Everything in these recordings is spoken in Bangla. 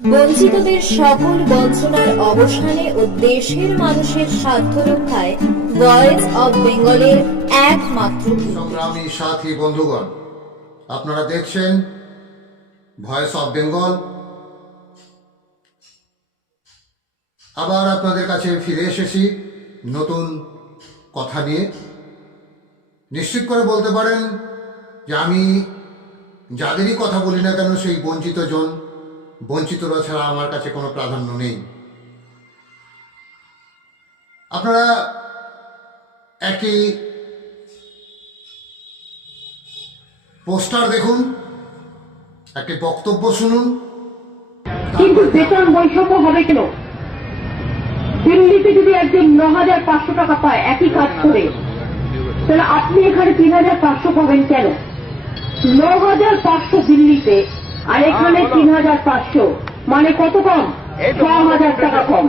বঞ্চিতদের সকল বঞ্চনার অবসানে ও দেশের মানুষের স্বার্থ রক্ষায় ভয়েস অব বেঙ্গলের একমাত্র সংগ্রামী সাথী বন্ধুগণ, আপনারা দেখছেন ভয়েস অফ বেঙ্গল আবার আপনাদের কাছে ফিরে এসেছি নতুন কথা নিয়ে। নিশ্চিত করে বলতে পারেন যে আমি যাদেরই কথা বলি না কেন, সেই বঞ্চিত জন বঞ্চিতরা ছাড়া আমার কাছে কোনো প্রাধান্য নেই। আপনারা একই পোস্টার দেখুন, একটি বক্তব্য শুনুন। কিন্তু বেতন বৈষম্য হবে কেন? দিল্লিতে যদি একজন ন হাজার পাঁচশো টাকা পায় একই কাজ করে, তাহলে আপনি এখানে তিন হাজার পাঁচশো পাবেন কেন? ন হাজার পাঁচশো দিল্লিতে আর এখানে তিন হাজার পাঁচশো। মানে কত কম? ছ হাজার টাকা কম।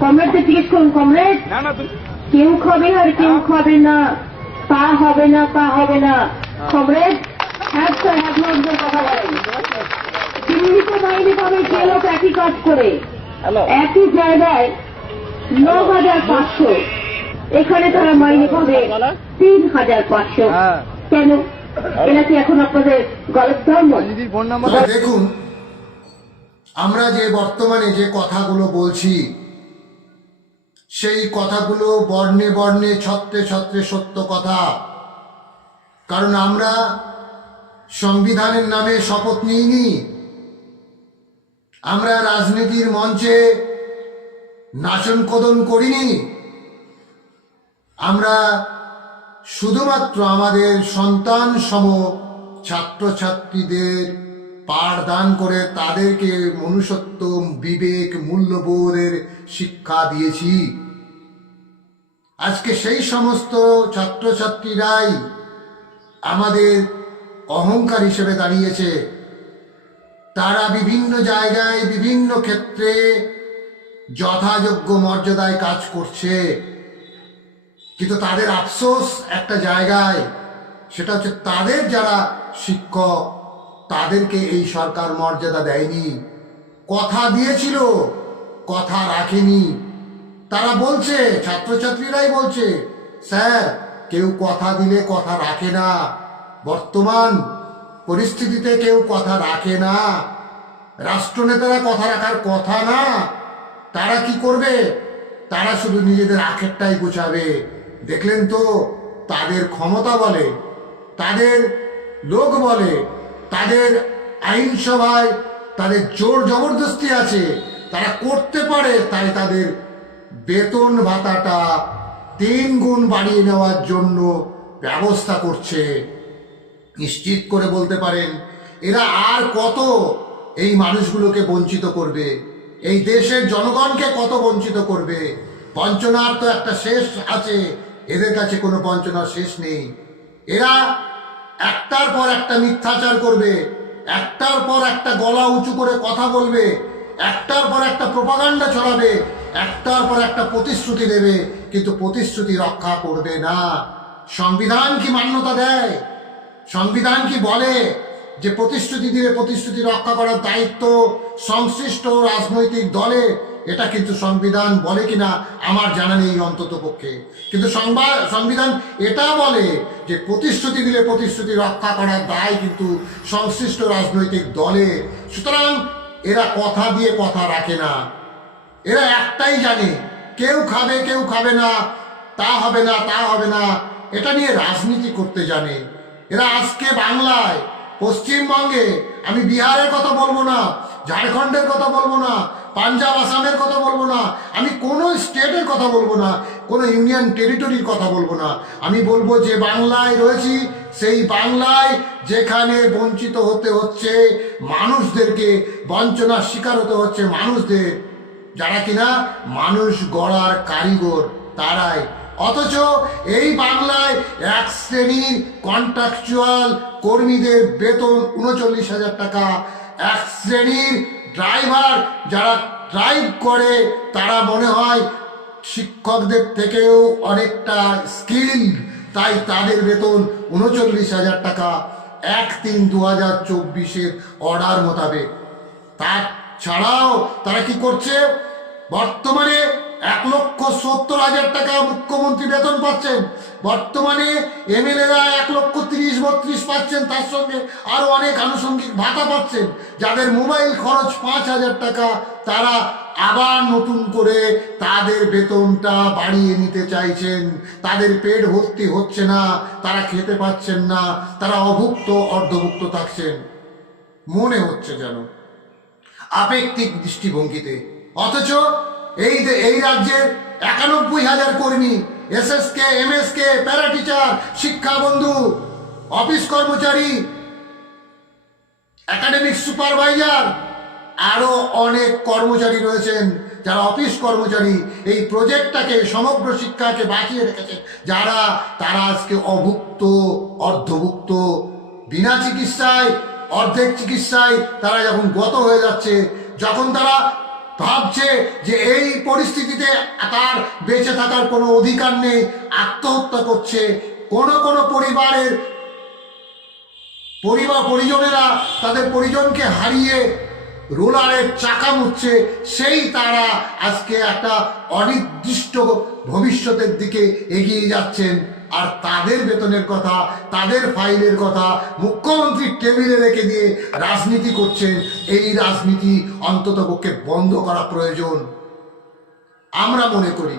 কমরেডকে জিজ্ঞেস করুন কমরেড? কেউ খাবে আর কেউ খাবে না। তা হবে না তা হবে না। কমরেড? হ্যাঁ স্যার হ্যাঁ কথা বলেন দিল্লিতে মাইনে পাবে যে লোক একই কাজ করে? একই জায়গায় ন হাজার পাঁচশো। এখানে তারা মাইনে পাবে তিন হাজার পাঁচশো। হ্যাঁ। কেন? এরা কি এখন আপনাদের গলত ধর্ম দিদির ফোন নাম্বার তবে দেখুন আমরা যে বর্তমানে যে কথাগুলো বলছি সেই কথাগুলো বর্ণে বর্ণে ছত্রে ছত্রে সত্য কথা। কারণ আমরা সংবিধানের নামে শপথ নিইনি। আমরা রাজনীতির মঞ্চে নাচন কদন করিনি। আমরা শুধুমাত্র আমাদের সন্তান সম ছাত্রছাত্রীদের পাঠদান করে তাদেরকে মনুষ্যত্ব, বিবেক, মূল্যবোধের শিক্ষা দিয়েছি। আজকে সেই সমস্ত ছাত্রছাত্রীরাই আমাদের অহংকার হিসেবে দাঁড়িয়েছে। তারা বিভিন্ন জায়গায়, বিভিন্ন ক্ষেত্রে যথাযোগ্য মর্যাদায় কাজ করছে। কিন্তু তাদের আফসোস একটা জায়গায়, সেটা হচ্ছে তাদের যারা শিক্ষক, তাদেরকে এই সরকার মর্যাদা দেয়নি। কথা দিয়েছিল, কথা রাখেনি। তারা বলছে, ছাত্রছাত্রীরাই বলছে, স্যার, কেউ কথা দিলে কথা রাখে না। বর্তমান পরিস্থিতিতে কেউ কথা রাখে না। রাষ্ট্রনেতারা কথা রাখার কথা না। তারা কি করবে? তারা শুধু নিজেদের আখেরটাই গুছাবে। দেখলেন তো তাদের ক্ষমতা বলে, তাদের লোক বলে, তাদের আইনসভায় তাদের জোর জবরদস্তি আছে, তারা করতে পারে, তাই তাদের বেতন ভাতাটা তিন গুণ বাড়িয়ে নেওয়ার জন্য ব্যবস্থা করছে। নিশ্চিত করে বলতে পারেন, এরা আর কত এই মানুষগুলোকে বঞ্চিত করবে? এই দেশের জনগণকে কত বঞ্চিত করবে? বঞ্চনার তো একটা শেষ আছে এদের কাছে কোনো বঞ্চনার শেষ নেই। এরা একটার পর একটা মিথ্যাচার করবে, একটার পর একটা গলা উঁচু করে কথা বলবে, একটার পর একটা প্রপাগান্ডা ছড়াবে, একটার পর একটা প্রতিশ্রুতি দেবে, কিন্তু প্রতিশ্রুতি রক্ষা করবে না। সংবিধান কি মান্যতা দেয়? সংবিধান কি বলে যে প্রতিশ্রুতি দিলে প্রতিশ্রুতি রক্ষা করার দায়িত্ব সংশ্লিষ্ট রাজনৈতিক দলে এটা কিন্তু সংবিধান বলে কিনা আমার জানা নেই অন্তত পক্ষে। কিন্তু সংবিধান এটা বলে যে প্রতিশ্রুতি দিলে প্রতিশ্রুতি রক্ষা করার দায় কিন্তু সংশ্লিষ্ট রাজনৈতিক দলে। সুতরাং এরা কথা দিয়ে কথা রাখে না। এরা একটাই জানে, কেউ খাবে কেউ খাবে না, তা হবে না, তা হবে না, এটা নিয়ে রাজনীতি করতে জানে। এরা আজকে বাংলায়, পশ্চিমবঙ্গে, আমি বিহারের কথা বলব না, ঝাড়খণ্ডের কথা বলব না পাঞ্জাব, আসামের কথা বলব না, আমি কোনো স্টেটের কথা বলব না, কোনো ইউনিয়ন টেরিটরির কথা বলব না। আমি বলব যে বাংলায় রয়েছি, সেই বাংলায় যেখানে বঞ্চিত হতে হচ্ছে মানুষদেরকে, বঞ্চনার শিকার হতে হচ্ছে মানুষদের। যারা কিনা মানুষ গড়ার কারিগর, তারাই। অথচ এই বাংলায় এক শ্রেণির কন্ট্রাকচুয়াল কর্মীদের বেতন উনচল্লিশ হাজার টাকা, এক শ্রেণির ড্রাইভার যারা ড্রাইভ করে, তারা মনে হয় শিক্ষকদের থেকেও অনেকটা স্কিল তাই তাদের বেতন উনচল্লিশ হাজার টাকা। এক তিন দু হাজার চব্বিশের অর্ডার মোতাবেক। তাছাড়াও তারা কি করছে? বর্তমানে এক লক্ষ সত্তর হাজার টাকা মুখ্যমন্ত্রী বেতন পাচ্ছেন। বর্তমানে এমএলএরা এক লক্ষ তিরিশ, বত্রিশ পাচ্ছেন। তার সঙ্গে আরও অনেক আনুষঙ্গিক ভাতা পাচ্ছেন। যাদের মোবাইল খরচ পাঁচ হাজার টাকা, তারা আবার নতুন করে তাদের বেতনটা বাড়িয়ে নিতে চাইছেন। তাদের পেট ভর্তি হচ্ছে না, তারা খেতে পাচ্ছেন না, তারা অভুক্ত, অর্ধভুক্ত থাকছেন। মনে হচ্ছে যেন। আপেক্ষিক দৃষ্টিভঙ্গিতে। অথচ এই এই রাজ্যের একানব্বই হাজার কর্মী, এসএসকে, এমএসকে প্যারা টিচার শিক্ষা বন্ধু অফিস কর্মচারী, একাডেমিক সুপারভাইজার, আরও অনেক কর্মচারী রয়েছেন যারা অফিস কর্মচারী। এই প্রজেক্টটাকে সমগ্র শিক্ষাকে বাঁচিয়ে রেখেছেন যারা, তারা আজকে অভুক্ত, অর্ধভুক্ত। বিনা চিকিৎসায়, অর্ধেক চিকিৎসায় তারা যখন গত হয়ে যাচ্ছে, যখন তারা ভাবছে যে এই পরিস্থিতিতে তার বেঁচে থাকার কোনো অধিকার নেই, আত্মহত্যা করছে। কোনো কোনো পরিবারের পরিবার পরিজনেরা তাদের পরিজনকে হারিয়ে রোলারের চাকা মুচ্ছে সেই তারা আজকে একটা অনির্দিষ্ট ভবিষ্যতের দিকে এগিয়ে যাচ্ছেন। আর তাদের বেতনের কথা, তাদের ফাইলের কথা মুখ্যমন্ত্রী টেবিলে রেখে দিয়ে রাজনীতি করছেন। এই রাজনীতি অন্ততপক্ষে বন্ধ করা প্রয়োজন। আমরা মনে করি,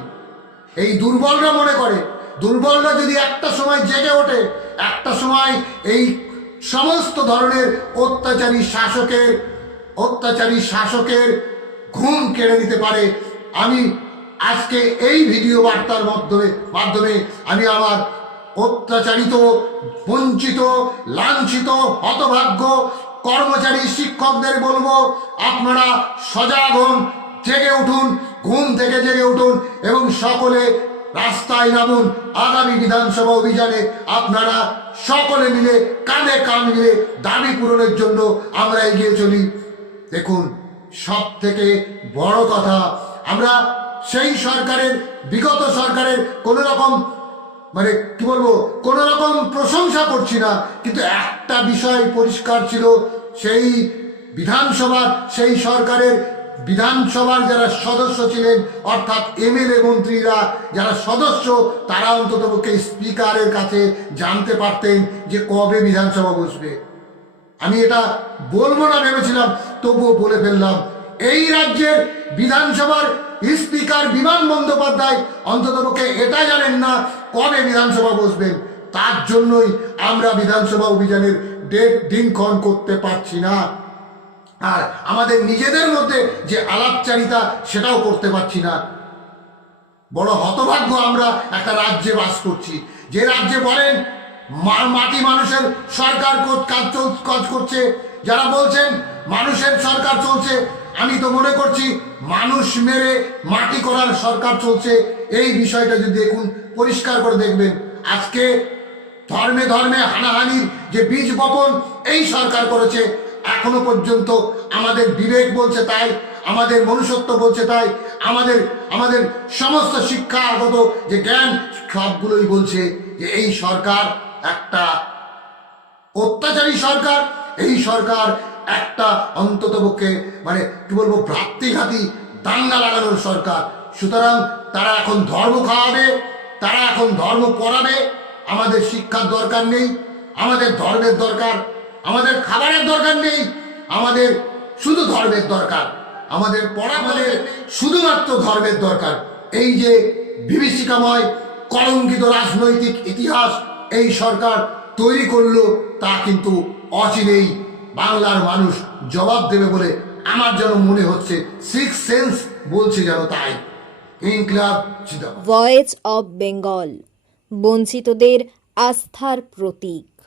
এই দুর্বলরা মনে করে, দুর্বলরা যদি একটা সময় জেগে ওঠে, একটা সময় এই সমস্ত ধরনের অত্যাচারী শাসকের অত্যাচারী শাসকের ঘুম কেড়ে নিতে পারে। আমি আজকে এই ভিডিও বার্তার মাধ্যমে মাধ্যমে আমি আমার অত্যাচারিত, বঞ্চিত, লাঞ্ছিত, হতভাগ্য কর্মচারী শিক্ষকদের বলব, আপনারা সজাগ হন, জেগে উঠুন, ঘুম থেকে জেগে উঠুন এবং সকলে রাস্তায় নামুন। আগামী বিধানসভা অভিযানে আপনারা সকলে মিলে, কাঁধে কান মিলে দাবি পূরণের জন্য আমরা এগিয়ে চলি। দেখুন সব থেকে বড় কথা, আমরা সেই সরকারের, বিগত সরকারের কোনো রকম মানে কি বলব কোন রকম প্রশংসা করছি না, কিন্তু একটা বিষয় পরিষ্কার ছিল, সেই বিধানসভার, সেই সরকারের বিধানসভার যারা সদস্য ছিলেন, অর্থাৎ এমএলএ মন্ত্রীরা যারা সদস্য, তারা অন্তত পক্ষে স্পিকারের কাছে জানতে পারতেন যে কবে বিধানসভা বসবে। আমি এটা বলব না ভেবেছিলাম, তবুও বলে ফেললাম, এই রাজ্যের বিধানসভার স্পিকার বিমান বন্দ্যোপাধ্যায় অন্তত অন্ততপক্ষে এটা জানেন না কবে বিধানসভা বসবেন। তার জন্যই আমরা বিধানসভা অভিযানের ডেট দিনক্ষণ করতে পারছি না। আর আমাদের নিজেদের মধ্যে যে আলাপচারিতা সেটাও করতে পারছি না। বড় হতভাগ্য আমরা একটা রাজ্যে বাস করছি। যে রাজ্যে বলেন মাটি মানুষের সরকার কাজ কাজ করছে, যারা বলছেন মানুষের সরকার চলছে আমি তো মনে করছি মানুষ মেরে মাটি করার সরকার চলছে। এই বিষয়টা যদি দেখুন, পরিষ্কার করে দেখবেন। আজকে ধর্মে ধর্মে হানাহানির যে বীজ বপন, এই সরকার করেছে। এখনও পর্যন্ত আমাদের বিবেক বলছে তাই, আমাদের মনুষ্যত্ব বলছে তাই, আমাদের আমাদের সমস্ত শিক্ষাগত যে জ্ঞান, সবগুলোই বলছে যে এই সরকার একটা অত্যাচারী সরকার, এই সরকার একটা অন্ততপক্ষে মানে কি বলব, ভ্রাতৃঘাতী দাঙ্গা লাগানোর সরকার। সুতরাং তারা এখন ধর্ম খাওয়াবে, তারা এখন ধর্ম পড়াবে, আমাদের শিক্ষার দরকার নেই, আমাদের ধর্মের দরকার, আমাদের খাবারের দরকার নেই, আমাদের শুধু ধর্মের দরকার, আমাদের পড়া আমাদের শুধুমাত্র ধর্মের দরকার। এই যে বিভীষিকাময়, কলঙ্কিত রাজনৈতিক ইতিহাস এই সরকার তৈরি করল, তা কিন্তু অচিরেই বাংলার মানুষ জবাব দেবে বলে আমার যেন মনে হচ্ছে। সিক্স সেন্স বলছে যেন তাই। ভয়েস অব বেঙ্গল বঞ্চিতদের আস্থার প্রতীক।